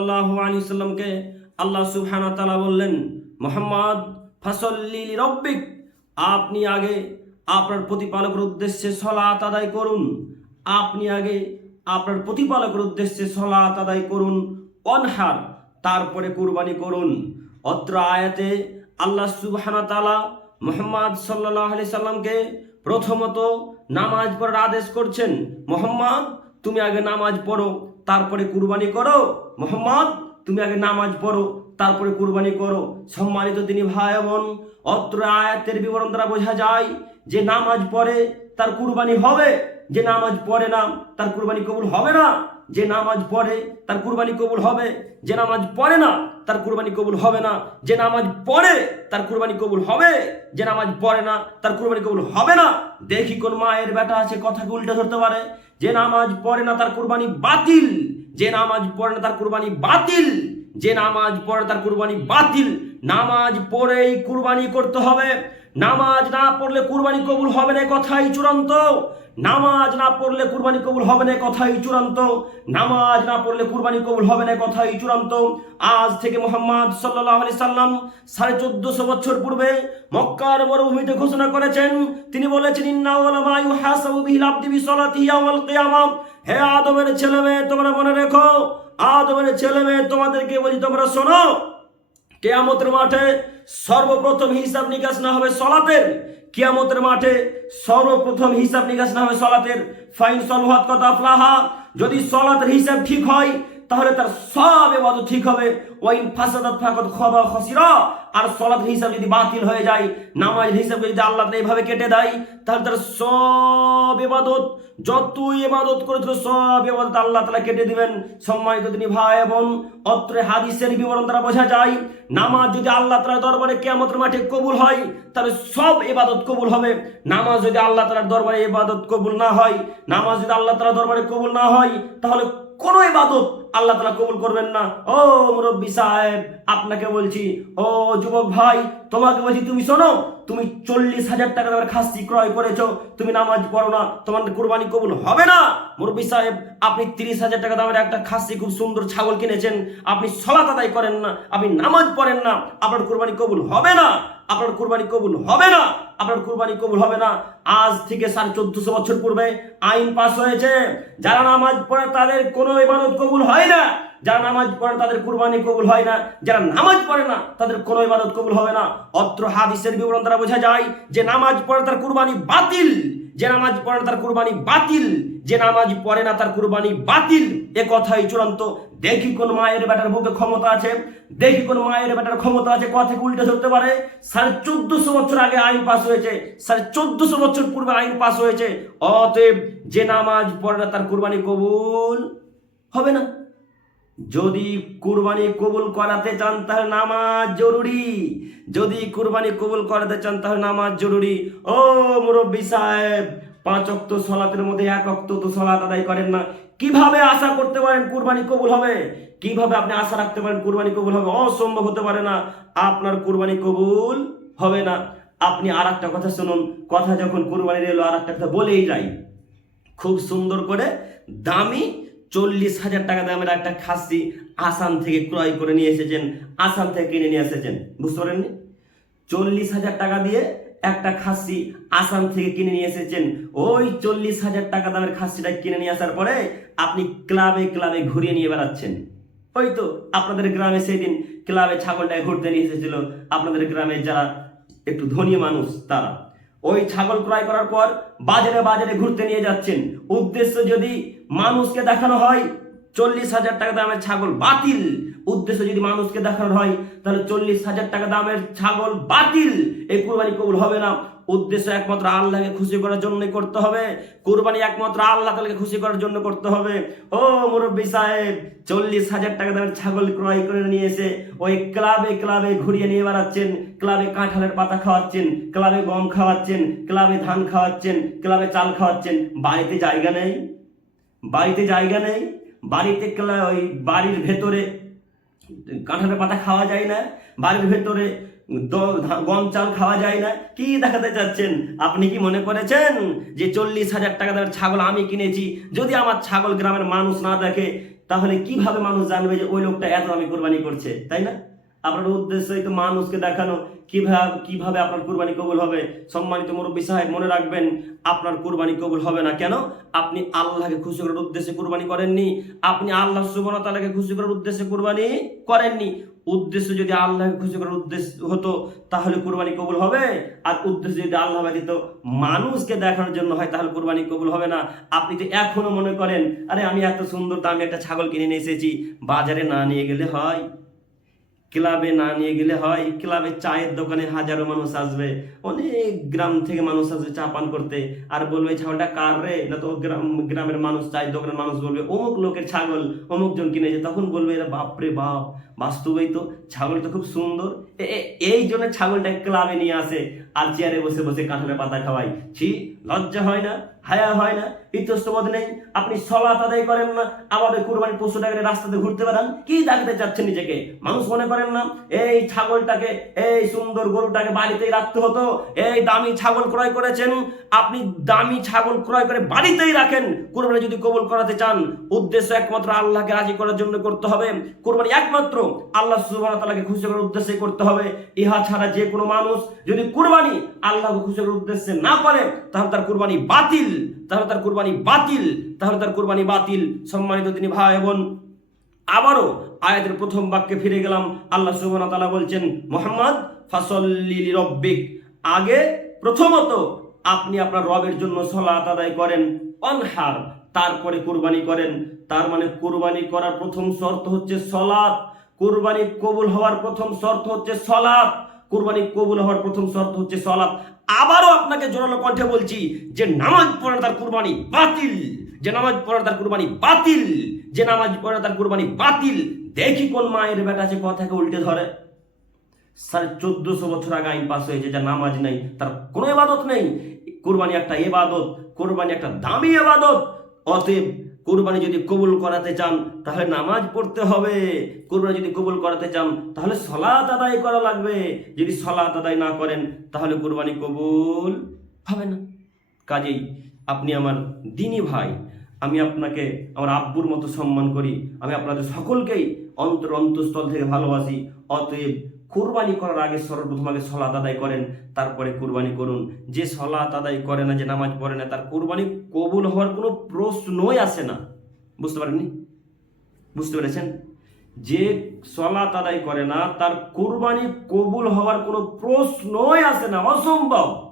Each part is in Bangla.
আলাইহি সাল্লামকে আল্লাহ সুবহানাহু ওয়া তাআলা বললেন, মোহাম্মদ, ফাসল্লি রব্বিক আপনি আগে আপনার প্রতিপালকের উদ্দেশ্যে সলাত আদায় করুন। আপনি আগে আপনার প্রতিপালকের উদ্দেশ্যে সলাত আদায় করুন, অনহার, তারপরে কুরবানি করুন। অত্র আয়াতে আল্লাহ সুবহানাহু ওয়া তাআলা মোহাম্মদ সাল্লাল্লাহু আলাইহি সাল্লামকে প্রথমত নামাজ পড়ার আদেশ করছেন, মোহাম্মদ, তুমি আগে নামাজ পড়ো তারপরে কুরবানি করো। মোহাম্মদ, তুমি আগে নামাজ পড়ো, তারপরে কুরবানি করো। সম্মানিত তিনি ভাই বোন, অত্র আয়াতের বিবরণ দ্বারা বোঝা যায় যে নামাজ পড়ে তার কুরবানি হবে, যে নামাজ পড়ে না তার কুরবানি কবুল হবে না। যে নামাজ পড়ে তার কুরবানি কবুল হবে, যে নামাজ পড়ে না তার কুরবানি কবুল হবে না। যে নামাজ পড়ে তার কুরবানি কবুল হবে, যে নামাজ পড়ে না তার কুরবানি কবুল হবে না। দেখি কোন মায়ের বেটা আছে, কথাকে উল্টে ধরতে পারে। যে নামাজ পড়ে না তার কুরবানি বাতিল। যে নামাজ পড়ে না তার কুরবানি বাতিল। যে নামাজ পড়ে তার কুরবানি বাতিল। নামাজ পড়েই কুরবানি করতে হবে। নামাজ না পড়লে কুরবানি কবুল হবে না কথাই চূড়ান্ত। নামাজ না পড়লে কুরবানি কবুল হবে না কথাই চূড়ান্ত। নামাজ না পড়লে কুরবানি কবুল হবে না কথাই চূড়ান্ত। আজ থেকে মোহাম্মদ সাল্লাহ আলি সাল্লাম সাড়ে চোদ্দশো বছর পূর্বে মক্কার মরুভূমিতে ঘোষণা করেছেন। তিনি বলেছেন হে আদমের ছেলে মেয়ে, তোমরা মনে রেখো, আদমের ছেলে মেয়ে তোমাদেরকে বলি, তোমরা শোনো। কেয়ামতের মাঠে সর্বপ্রথম হিসাব নিকাশ না হবে সলাতের। কিয়ামতের মাঠে সর্বপ্রথম হিসাব নিকাশ না হবে সলাতের। ফাইন সলহাত কথা ফ্লাহা যদি সলাতের হিসাব ঠিক হয় তাহলে তার সব এবাদত ঠিক হবে। ওয়াইন ফাসাদাত ফাকাত খাবা খাসিরা। আর সলাতের হিসাব যদি বাতিল হয়ে যায়, নামাজ হিসাব যদি আল্লাহ এইভাবে কেটে দেয়, তাহলে তার সব এবাদত যত ইবাদত করেছিল, সব ইবাদত আল্লাহ তাআলা কেটে দিবেন। সম্মানিত তিনি ভাই এবং অত্রে হাদিসের বিবরণ দ্বারা বোঝা যায়, নামাজ যদি আল্লাহ তাআলার দরবারে কিয়ামতের মাঠে কবুল হয়, তাহলে সব এবাদত কবুল হবে। নামাজ যদি আল্লাহ তাআলার দরবারে এবাদত কবুল না হয়, নামাজ যদি আল্লাহ তাআলার দরবারে কবুল না হয়, তাহলে কোনো ইবাদত আল্লাহ তালা কবুল করবেন না। ও মুরব্বী সাহেব, আপনাকে বলছি, ও যুবক ভাই, তোমাকে বলছি, তুমি শোনো, তুমি চল্লিশ হাজার টাকা দামের খাসি ক্রয় করেছ, তুমি নামাজ পড়ো না, তোমার কুরবানি কবুল হবে না। মুরব্বী সাহেব, আপনি তিরিশ হাজার টাকা দামের একটা খাসি খুব সুন্দর ছাগল কিনেছেন, আপনি সলাত আদায় করেন না, আপনি নামাজ পড়েন না, আপনার কুরবানি কবুল হবে না, আপনার কুরবানি কবুল হবে না, আপনার কুরবানি কবুল হবে না। আজ থেকে সাড়ে চোদ্দশো বছর পূর্বে আইন পাস হয়েছে, যারা নামাজ পড়ে তাদের কোনো ইবাদত কবুল হয় না। যারা নামাজ পড়ে তাদের কুরবানি কবুল হয় না। যারা নামাজ পড়ে না, তাদের কোনো ইবাদত কবুল হবে না। অত্র হাদিসের বিবরণ দ্বারা বোঝা যায় যে নামাজ পড়ে তার কুরবানি বাতিল। যে নামাজ পড়ে তার কুরবানি বাতিল। যে নামাজ পড়ে না, তার কুরবানি বাতিল। এ কথাই চূড়ান্ত। দেখি কোন মায়ের বেটার বুকে ক্ষমতা আছে। দেখি কোন মায়ের বেটার ক্ষমতা আছে। কথাকে উল্টে ধরতে পারে? সাড়ে চোদ্দশো বছর আগে আইন পাস হয়েছে। সাড়ে চোদ্দশো বছর পূর্বে আইন পাস হয়েছে। অতএব যে নামাজ পড়ে না, তার কুরবানি কবুল হবে না। যদি কুরবানি কবুল করাতে চান, তাহলে নামাজ জরুরি। যদি কুরবানি কবুল করাতে চান, তাহলে নামাজ জরুরি। ও মুরব্বী সাহেব, পাঁচ অক্ত সলাতের মধ্যে এক অক্ত তো সলাত আদায় করেন না। কীভাবে আশা করতে পারেন কুরবানি কবুল হবে? কীভাবে আপনি আশা রাখতে পারেন কুরবানি কবুল হবে? অসম্ভব হতে পারে না। আপনার কুরবানি কবুল হবে না। আপনি আর একটা কথা শুনুন। কথা যখন কুরবানির এলো আর একটা কথা বলেই যাই। খুব সুন্দর করে দামি চল্লিশ হাজার টাকা দামের একটা খাসি আসাম থেকে ক্রয় করে নিয়ে এসেছেন, আসাম থেকে কিনে নিয়ে এসেছেন। বুঝতে পারেননি? চল্লিশ হাজার টাকা দিয়ে একটা খাসি আসাম থেকে কিনে নিয়ে এসেছেন। ওই চল্লিশ হাজার টাকা দামের খাসিটা কিনে নিয়ে আসার পরে আপনি ক্লাবে ক্লাবে ঘুরিয়ে নিয়ে বেড়াচ্ছেন। ওই তো আপনাদের গ্রামে সেদিন ক্লাবে ছাগলটাকে ঘুরতে নিয়ে এসেছিল। আপনাদের গ্রামে যারা একটু ধনী মানুষ তারা। ওই ছাগল ক্রয় করার পর বাজারে বাজারে ঘুরতে নিয়ে যাচ্ছেন। উদ্দেশ্য যদি মানুষকে দেখানো হয়, চল্লিশ হাজার টাকা দামের ছাগল বাতিল। উদ্দেশ্য যদি মানুষকে দেখানো হয়, তাহলে চল্লিশ হাজার টাকা দামের ছাগল বাতিল। এই কুরবানি কবুল হবে না। উদ্দেশ্য একমাত্র আল্লাহকে খুশি করার জন্যই করতে হবে। কুরবানি একমাত্র আল্লাহ তালাকে খুশি করার জন্য করতে হবে। ও মুরব্বী সাহেব, চল্লিশ হাজার টাকা দামের ছাগল ক্রয় করে নিয়ে এসে ওই ক্লাবে ক্লাবে ঘুরিয়ে নিয়ে বেড়াচ্ছেন। ক্লাবে কাঁঠালের পাতা খাওয়াচ্ছেন। ক্লাবে গম খাওয়াচ্ছেন। ক্লাবে ধান খাওয়াচ্ছেন। ক্লাবে চাল খাওয়াচ্ছেন। বাড়িতে জায়গা নেই? বাড়িতে জায়গা নেই, বাড়িতে ওই বাড়ির ভেতরে কাঁঠালের পাতা খাওয়া যায় না, বাড়ির ভেতরে গম চাল খাওয়া যায় না। কি দেখাতে চাচ্ছেন? আপনি কি মনে করেছেন যে চল্লিশ হাজার টাকা দামের ছাগল আমি কিনেছি? যদি আমার ছাগল গ্রামের মানুষ না দেখে, তাহলে কীভাবে মানুষ জানবে যে ওই লোকটা এত দামি কোরবানি করছে? তাই না? আপনার উদ্দেশ্যই তো মানুষকে দেখানো। কীভাবে কীভাবে আপনার কুরবানি কবুল হবে? সম্মানিত মুরব্বী সাহেব, মনে রাখবেন, আপনার কুরবানি কবুল হবে না। কেন? আপনি আল্লাহকে খুশি করার উদ্দেশ্যে কুরবানি করেননি। আপনি আল্লাহ সুবহানাহু ওয়া তাআলাকে খুশি করার উদ্দেশ্যে কুরবানি করেননি। উদ্দেশ্য যদি আল্লাহকে খুশি করার উদ্দেশ্য হতো, তাহলে কুরবানি কবুল হবে? আর উদ্দেশ্য যদি আল্লাহ ব্যতীত মানুষকে দেখানোর জন্য হয়, তাহলে কুরবানি কবুল হবে না। আপনি তো এখনও মনে করেন, আরে আমি এত সুন্দর দামি একটা ছাগল কিনে নিয়ে এসেছি, বাজারে না নিয়ে গেলে হয়। ক্লাবে না নিয়ে গেলে হয়। ক্লাবে চায়ের দোকানে হাজারো মানুষ আসবে। অনেক গ্রাম থেকে মানুষ আসবে চা পান করতে। আর বলবে ছাগলটা কার রে? না তো গ্রাম, গ্রামের মানুষ, চায়ের দোকানের মানুষ বলবে, অমুক লোকের ছাগল, অমুক জন কিনেছে তখন বলবে এরা, বাপরে বাপ, বাস্তবেই তো। ছাগল তো খুব সুন্দর। এই জন্য ছাগলটাকে ক্লাবে নিয়ে আসে। আর চেয়ারে বসে বসে কাঁঠালের পাতা খাওয়াই। ছি, লজ্জা হয় না? হায়া হয় না ইতস্তবোধ নেই। আপনি সলাত আদায় করেন না আমাদের ওই কুরবানির পশুটাকে রাস্তাতে ঘুরতে বেড়ান। কি দেখাতে চাচ্ছেন নিজেকে? মানুষ মনে করেন না, এই ছাগলটাকে, এই সুন্দর গরুটাকে বাড়িতেই রাখতে হতো, এই দামি ছাগল ক্রয় করেছেন। আপনি দামি ছাগল ক্রয় করে বাড়িতেই রাখেন। কুরবানি যদি কবুল করাতে চান, উদ্দেশ্য একমাত্র আল্লাহকে রাজি করার জন্য করতে হবে। কুরবানি একমাত্র আল্লাহ ওয়া খুশি করার উদ্দেশ্যে করতে হবে। ইহা ছাড়া যে কোনো মানুষ যদি কুরবানি আল্লাহকে খুশি করার উদ্দেশ্যে না করে, তাহলে তার কুরবানি বাতিল। তাহলে তার কুরবানি বাতিল, তাহলে তার কুরবানি বাতিল। সম্মানিত তিনি ভাই বোন, আবারও আয়াতের প্রথম বাক্যে ফিরে গেলাম। আল্লাহ সুবহানাহু তাআলা বলছেন, মোহাম্মদ, ফাসল্লি লিরব্বিক। আগে প্রথমত আপনি আপনার রবের জন্য সলাত আদায় করেন, অনহার, তারপরে কুরবানি করেন। তার মানে কুরবানি করার প্রথম শর্ত হচ্ছে সলাত। কুরবানি কবুল হওয়ার প্রথম শর্ত হচ্ছে সলাত। কুরবানি কবুল হওয়ার প্রথম শর্ত হচ্ছে সলাত। আবারও আপনাকে জোরালো কণ্ঠে বলছি যে নামাজ পড়ে তার কুরবানি বাতিল, যে নামাজ পড়ে তার কুরবানি বাতিল, যে নামাজ পড়ে তার কুরবানি বাতিল। দেখি কোন মায়ের বেটা যে কথাকে উল্টে ধরে। সাড়ে চোদ্দশো বছর আগে আইন পাস হয়েছে, যা নামাজ নেই, তার কোনো এবাদত নেই। কোরবানি একটা এবাদত, কোরবানি একটা দামি এবাদত। অতএব কোরবানি যদি কবুল করাতে চান, তাহলে নামাজ পড়তে হবে। কোরবানি যদি কবুল করাতে চান, তাহলে সলাত আদায় করা লাগবে। যদি সলাত আদায় না করেন, তাহলে কোরবানি কবুল হবে না। কাজেই আপনি আমার দিনী ভাই, আমি আপনাকে, আমার আব্বুর মতো সম্মান করি। আমি আপনাদের সকলকেই অন্তর অন্তঃস্থল থেকে ভালোবাসি। অতএব কুরবানি করার আগে সর্বপ্রথম আগে সলাত আদায় করেন, তারপরে কুরবানি করুন। যে সলাত আদায় করে না, যে নামাজ পড়ে না, তার কুরবানি কবুল হওয়ার কোনো প্রশ্নই আসে না। বুঝতে পারেননি? বুঝতে পেরেছেন? যে সলাত আদায় করে না, তার কুরবানি কবুল হওয়ার কোনো প্রশ্নই আসে না। অসম্ভব!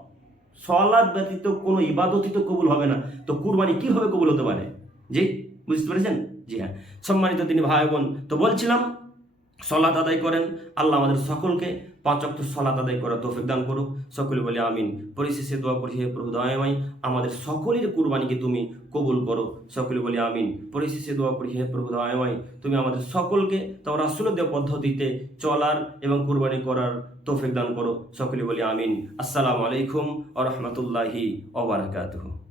সলাদ ব্যতীত কোনো ইবাদতই তো কবুল হবে না। তো কুরবানি কীভাবে কবুল হতে পারে? জি, বুঝতে পেরেছেন? জি হ্যাঁ। সম্মানিত তিনি ভাই বোন, তো বলছিলাম সলাত আদায় করেন। আল্লাহ আমাদের সকলকে পাঁচ অক্ট সলাত আদায় করার তৌফিক দান করুক। সকলে বলে আমিন। পরিশেষে দোয়া করি, হে প্রভু দয়ামাই আমাদের সকলের কুরবানিকে তুমি কবুল করো। সকলে বলে আমিন। পরিশেষে দোয়া করি, হে প্রভু দয়ামাই তুমি আমাদের সকলকে তোমার রাসুলদের পদ্ধতিতে চলার এবং কুরবানি করার তৌফিক দান করো। সকলে বলে আমিন। আসসালামু আলাইকুম আ রহমতুল্লাহি ওবরাকাতুহু